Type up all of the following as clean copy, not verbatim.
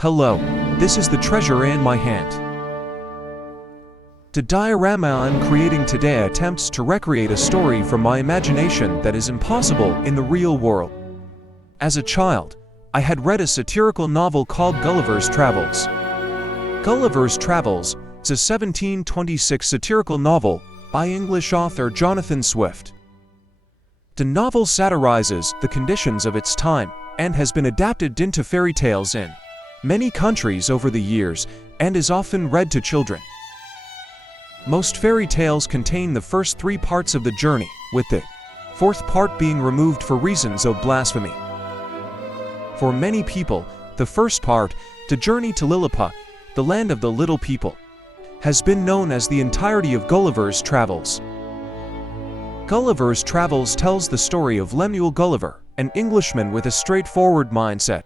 Hello, this is the treasure in my hand. The diorama I'm creating today attempts to recreate a story from my imagination that is impossible in the real world. As a child, I had read a satirical novel called Gulliver's Travels. Gulliver's Travels is a 1726 satirical novel by English author Jonathan Swift. The novel satirizes the conditions of its time and has been adapted into fairy tales in many countries over the years and is often read to children. Most fairy tales contain the first three parts of the journey, with the fourth part being removed for reasons of blasphemy. For many people, the first part, the journey to Lilliput, the land of the little people, has been known as the entirety of Gulliver's Travels. Gulliver's Travels tells the story of Lemuel Gulliver, an Englishman with a straightforward mindset.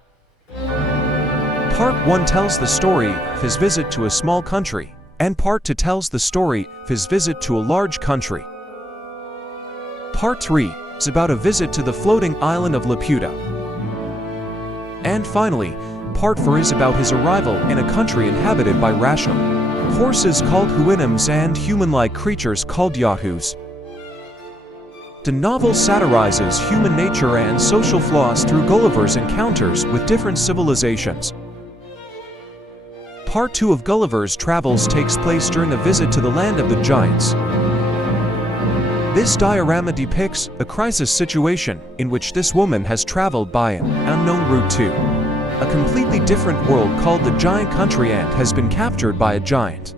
Part 1 tells the story of his visit to a small country, and Part 2 tells the story of his visit to a large country. Part 3 is about a visit to the floating island of Laputa. And finally, Part 4 is about his arrival in a country inhabited by rational horses called Huinims and human-like creatures called Yahoos. The novel satirizes human nature and social flaws through Gulliver's encounters with different civilizations. Part 2 of Gulliver's Travels takes place during a visit to the land of the giants. This diorama depicts a crisis situation in which this woman has traveled by an unknown route to a completely different world called the Giant Country and has been captured by a giant.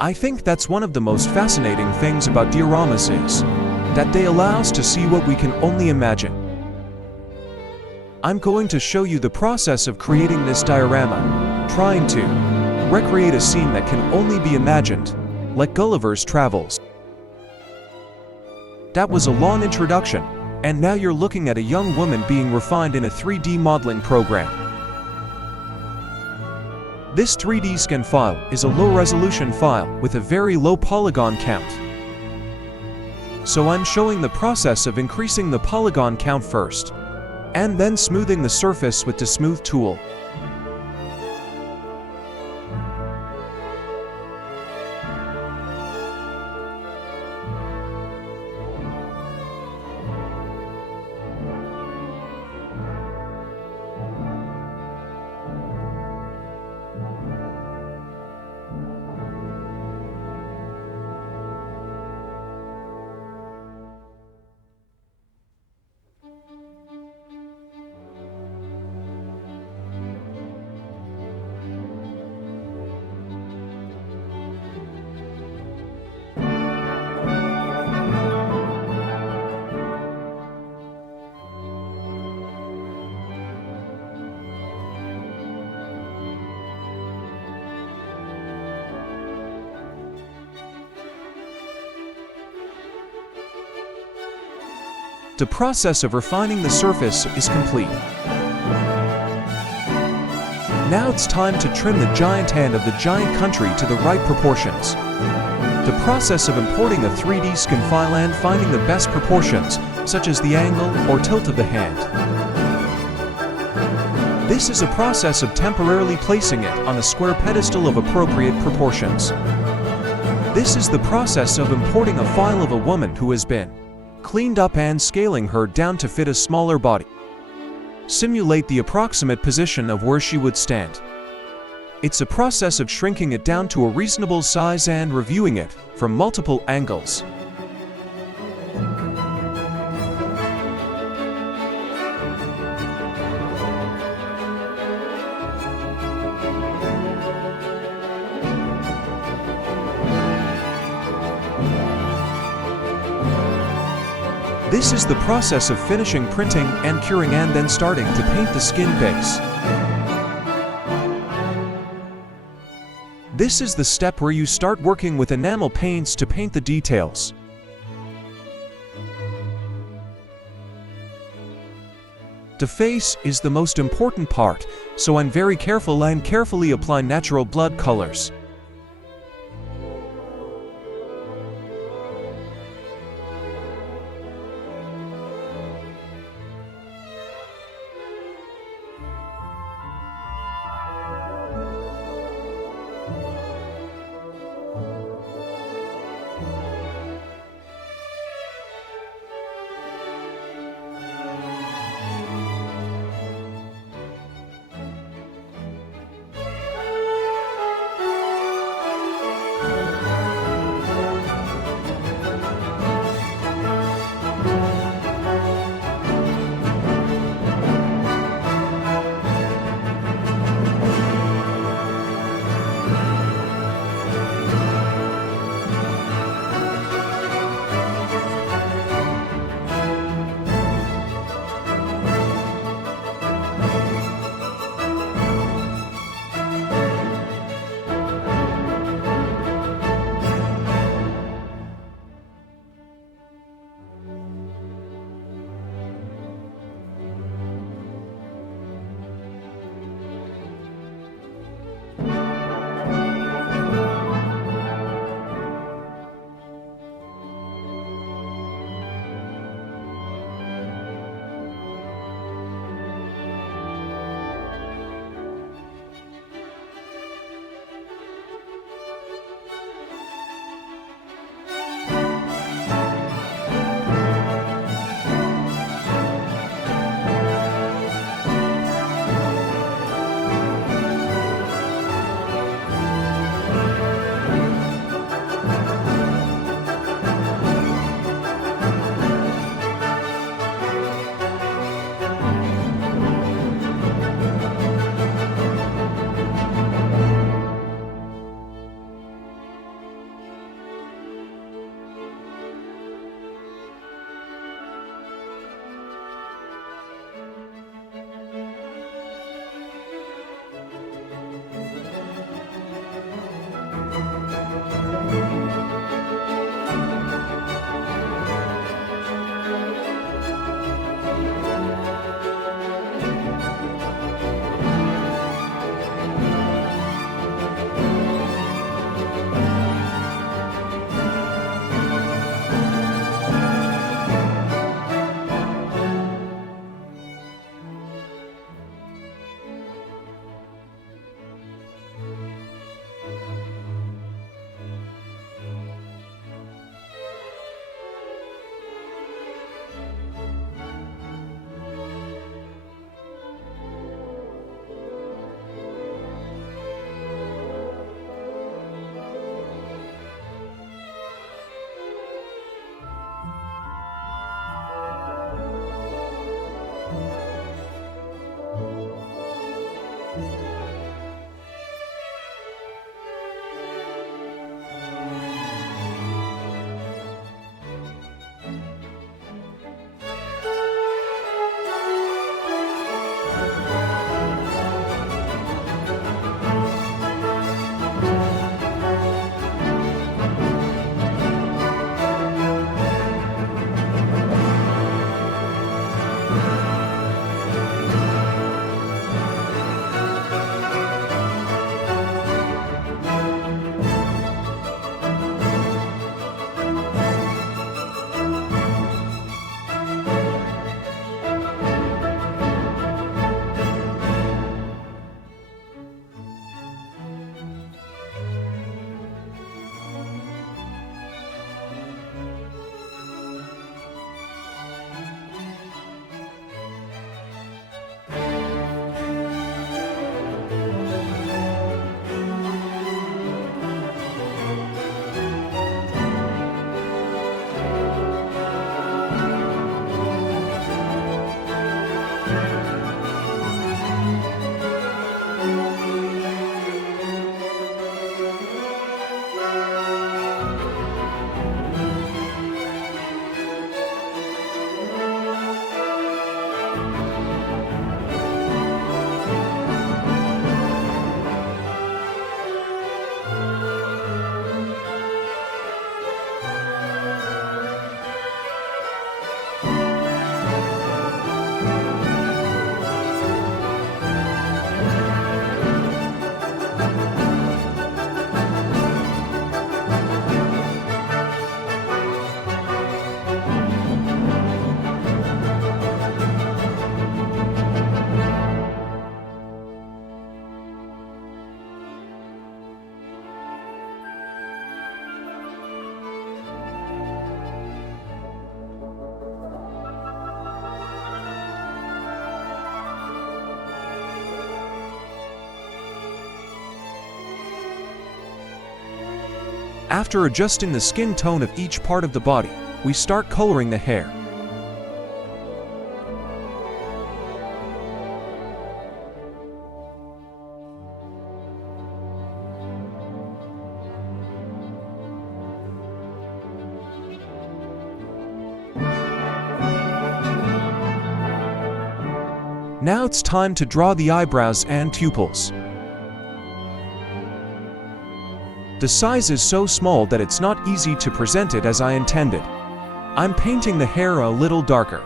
I think that's one of the most fascinating things about dioramas is that they allow us to see what we can only imagine. I'm going to show you the process of creating this diorama, trying to recreate a scene that can only be imagined, like Gulliver's Travels. That was a long introduction, and now you're looking at a young woman being refined in a 3D modeling program. This 3D scan file is a low-resolution file with a very low polygon count. So I'm showing the process of increasing the polygon count first, and then smoothing the surface with the smooth tool. The process of refining the surface is complete. Now it's time to trim the giant hand of the giant country to the right proportions. The process of importing a 3D scan file and finding the best proportions, such as the angle or tilt of the hand. This is a process of temporarily placing it on a square pedestal of appropriate proportions. This is the process of importing a file of a woman who has been cleaned up and scaling her down to fit a smaller body. Simulate the approximate position of where she would stand. It's a process of shrinking it down to a reasonable size and reviewing it from multiple angles. This is the process of finishing printing and curing and then starting to paint the skin base. This is the step where you start working with enamel paints to paint the details. The face is the most important part, so I'm very careful and carefully apply natural blood colors. After adjusting the skin tone of each part of the body, we start coloring the hair. Now it's time to draw the eyebrows and pupils. The size is so small that it's not easy to present it as I intended. I'm painting the hair a little darker.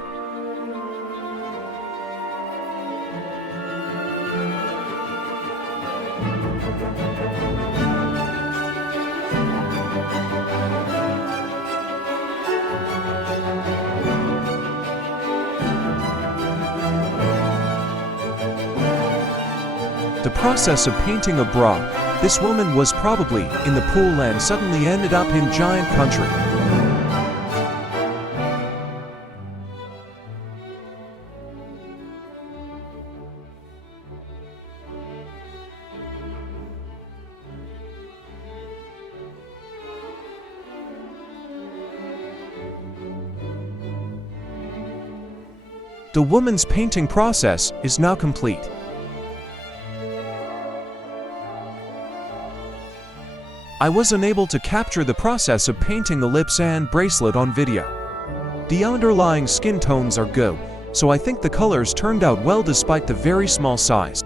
The process of painting a brow. This woman was probably in the pool and suddenly ended up in giant country. The woman's painting process is now complete. I was unable to capture the process of painting the lips and bracelet on video. The underlying skin tones are good, so I think the colors turned out well despite the very small size.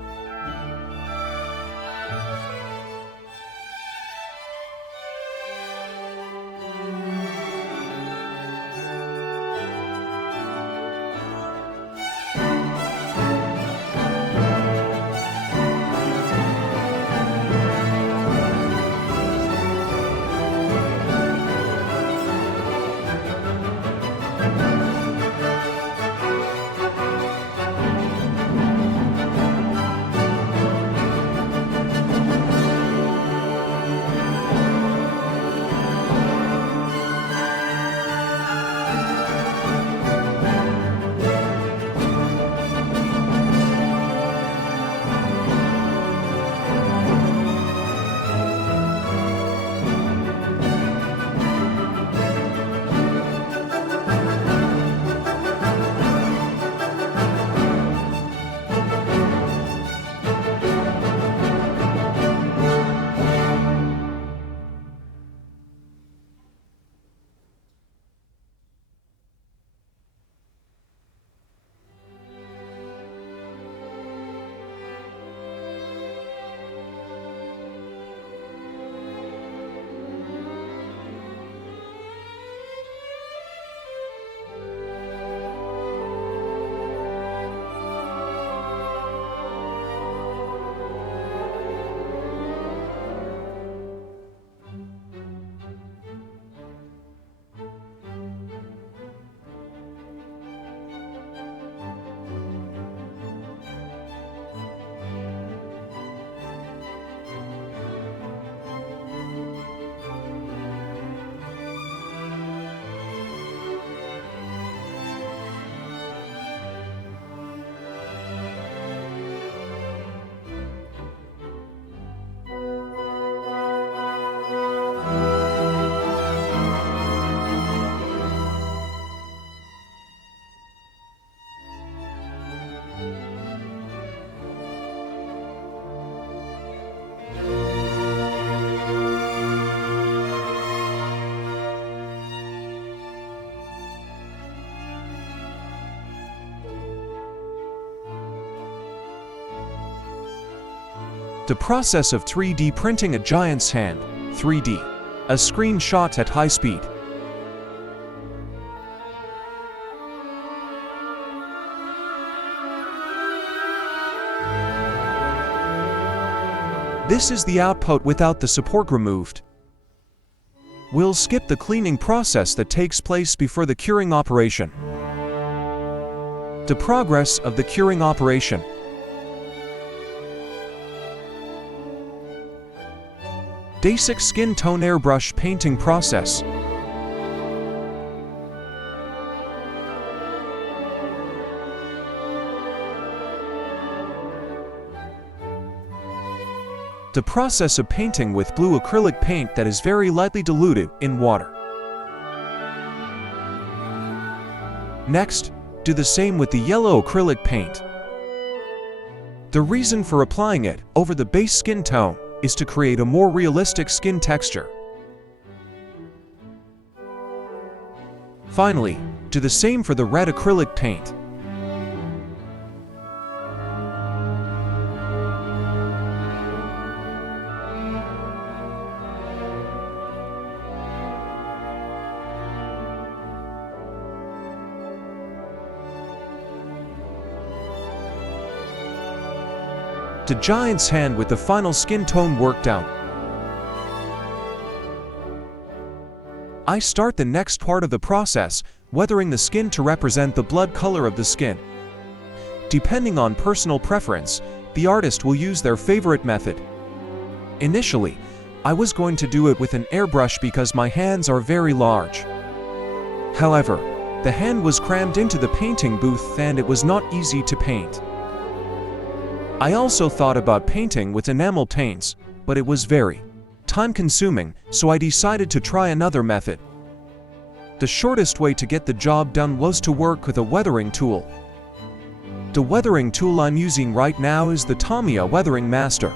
The process of 3D printing a giant's hand, 3D. A screenshot at high speed. This is the output without the support removed. We'll skip the cleaning process that takes place before the curing operation. The progress of the curing operation. Basic skin tone airbrush painting process. The process of painting with blue acrylic paint that is very lightly diluted in water. Next, do the same with the yellow acrylic paint. The reason for applying it over the base skin tone is to create a more realistic skin texture. Finally, do the same for the red acrylic paint. The giant's hand with the final skin tone worked out. I start the next part of the process, weathering the skin to represent the blood color of the skin. Depending on personal preference, the artist will use their favorite method. Initially, I was going to do it with an airbrush because my hands are very large. However, the hand was crammed into the painting booth and it was not easy to paint. I also thought about painting with enamel paints, but it was very time-consuming, so I decided to try another method. The shortest way to get the job done was to work with a weathering tool. The weathering tool I'm using right now is the Tamiya Weathering Master.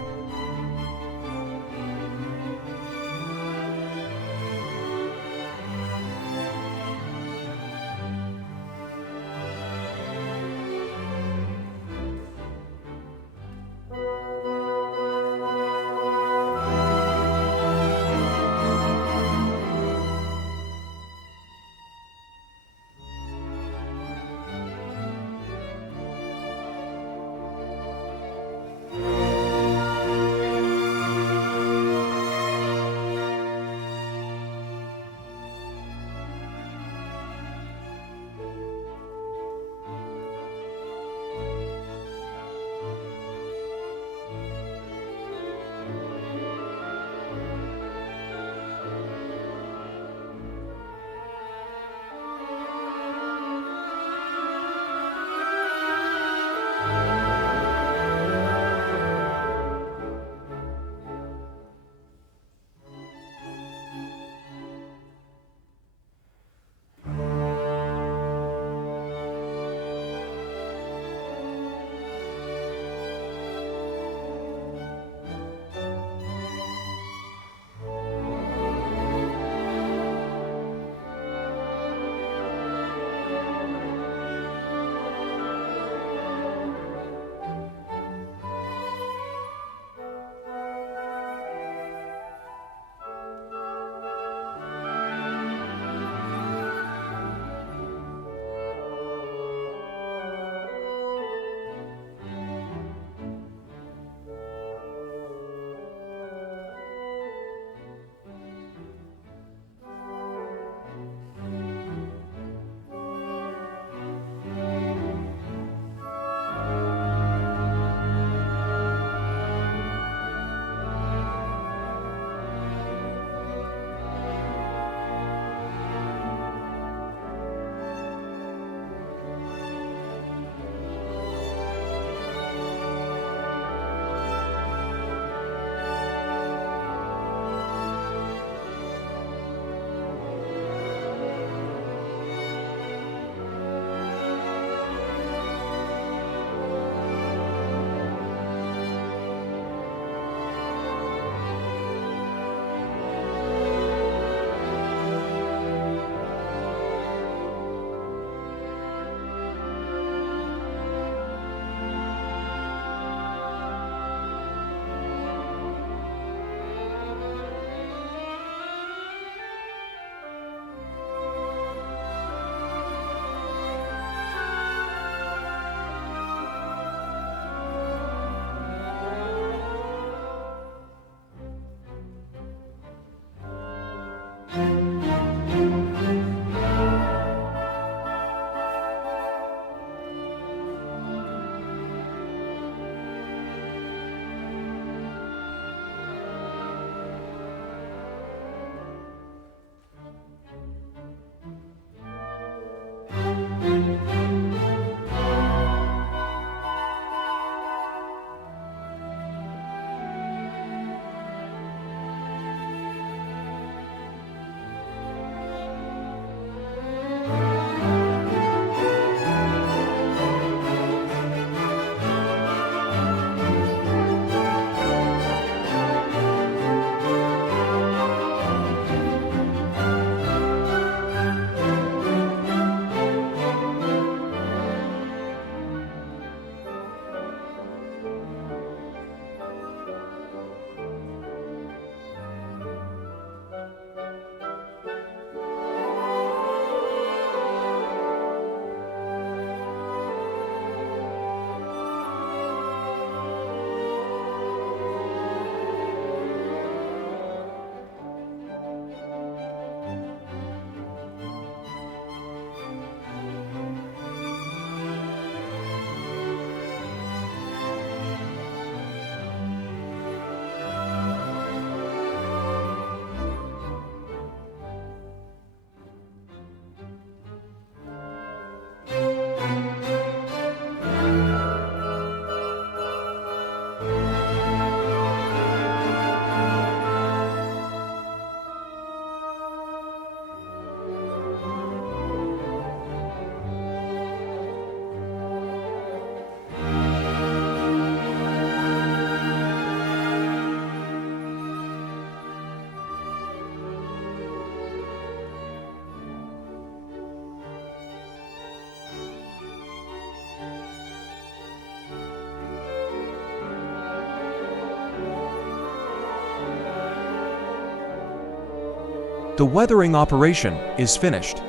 The weathering operation is finished.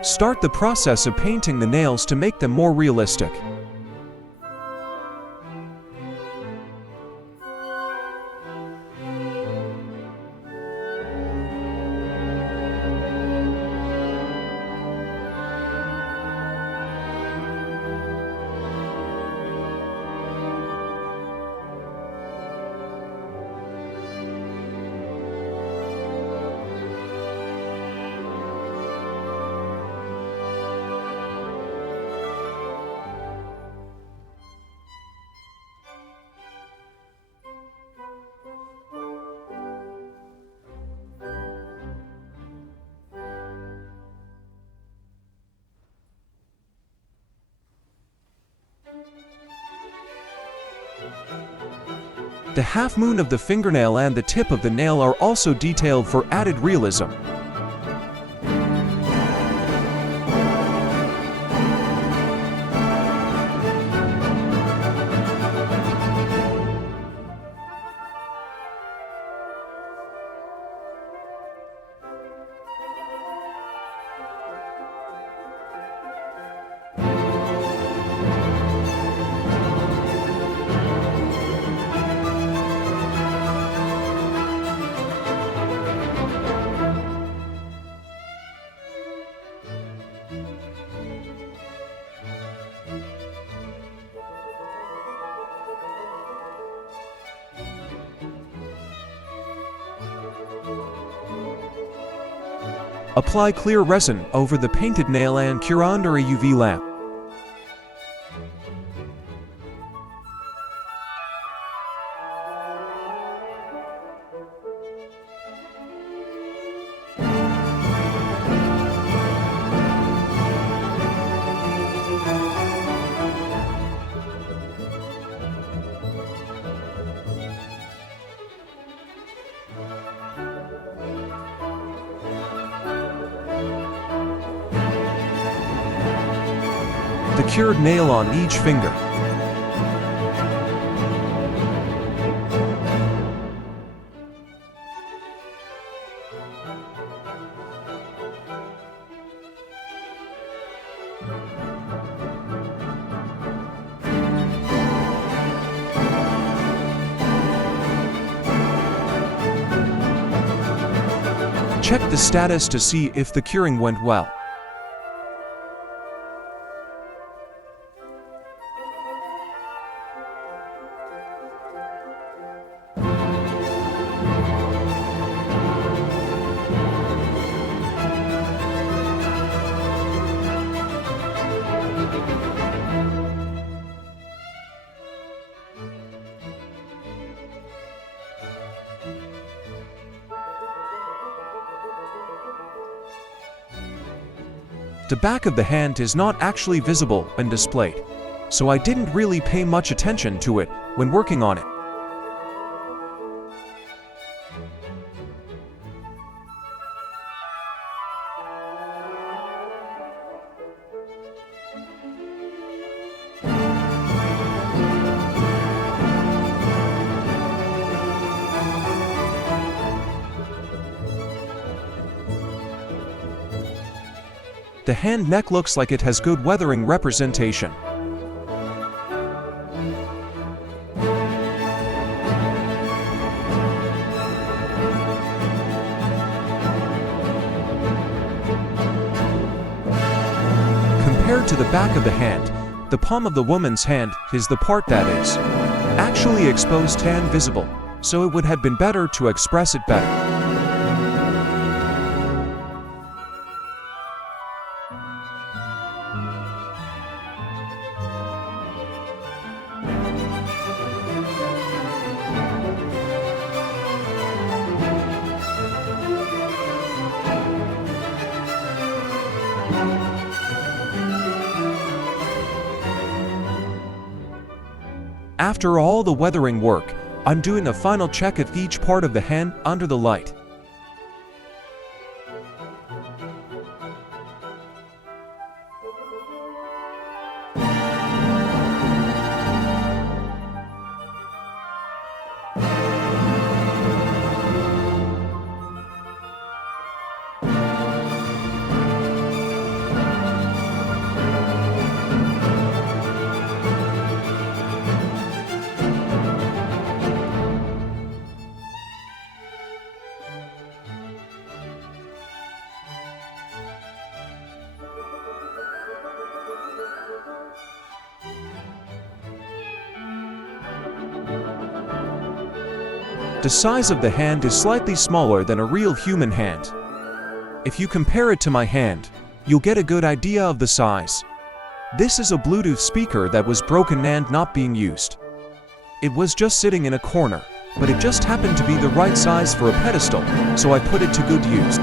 Start the process of painting the nails to make them more realistic. The half moon of the fingernail and the tip of the nail are also detailed for added realism. Apply clear resin over the painted nail and cure under a UV lamp. The cured nail on each finger. Check the status to see if the curing went well. The back of the hand is not actually visible and displayed, so I didn't really pay much attention to it when working on it. The hand neck looks like it has good weathering representation. Compared to the back of the hand, The palm of the woman's hand is the part that is actually exposed and visible, so it would have been better to express it better. After all the weathering work, I'm doing a final check of each part of the hand under the light. The size of the hand is slightly smaller than a real human hand. If you compare it to my hand, you'll get a good idea of the size. This is a Bluetooth speaker that was broken and not being used. It was just sitting in a corner, but it just happened to be the right size for a pedestal, so I put it to good use.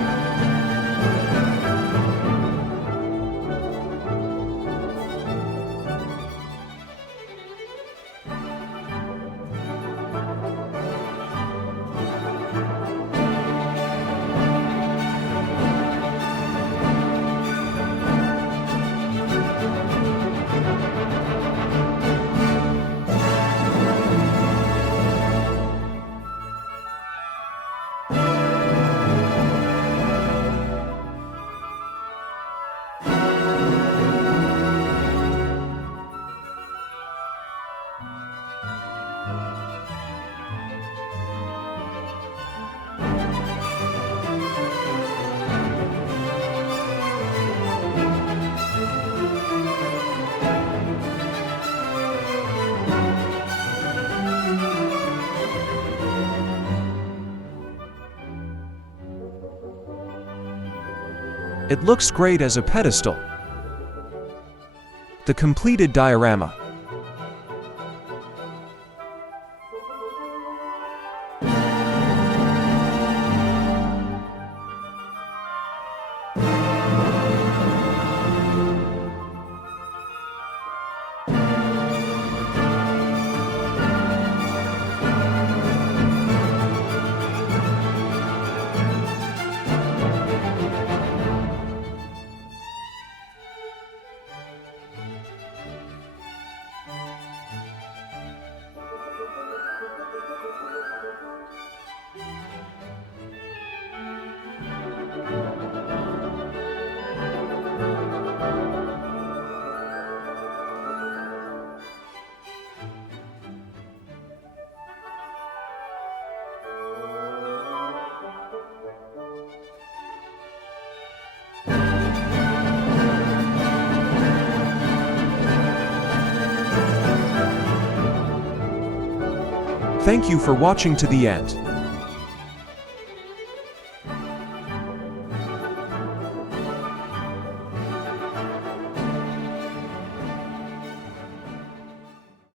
It looks great as a pedestal. The completed diorama. Thank you for watching to the end.